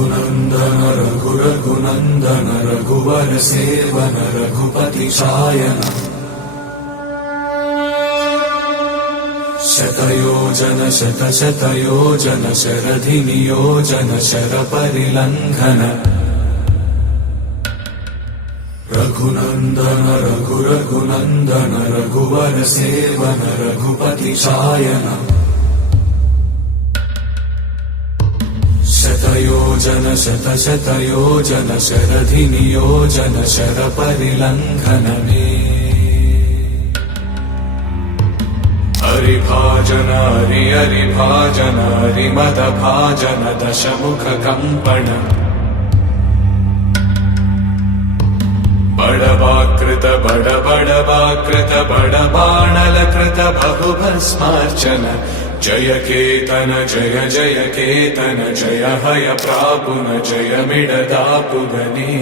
रघुनन्दन रघुरघुनन्दन रघुवर seven Raghupati Shayan शतयोजन शतशतयोजन शरधि नियोजन शरपरिलङ्घन रघुनन्दन रघुरघुनन्दन रघुवर seven Raghupati Shayan शतयोजन शतशतयोजन शरधि नियोजन शरपरिलङ्घन मे हरिभाजन हरिभाजन हरिमदभाजन दशमुख कंपन बड़वाकृत बड़वाकृत बड़बाणलकृत बहुभस्मार्चन जय केतन जय जय केतन जय हय प्रापुन जय मिडदापुगनी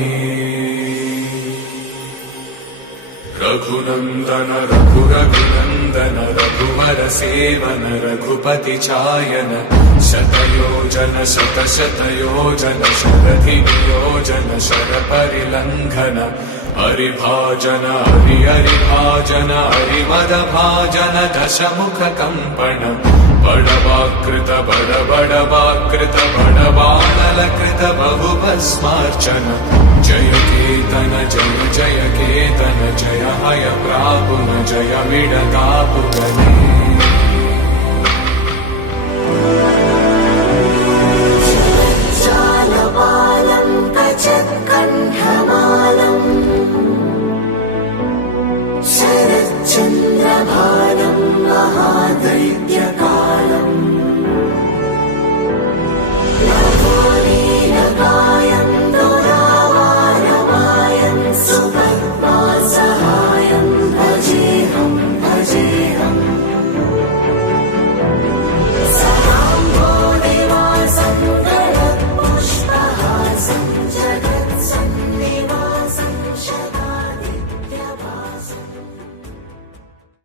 रघुनन्दन रघुरघुनन्दन रघुवर सेवन रघुपति चायन शतयोजन शतशतयोजन शरधि नियोजन शरपरिलङ्घन हरिभाजन हरिभाजन हरिमदभाजन दशमुख कंपन बड़वाकृत बड़वाकृत बड़बाणलकृत बहुभस्मार्चन जय केतन जय जय केतन जय हय प्रापुन जय मिडदापुगनी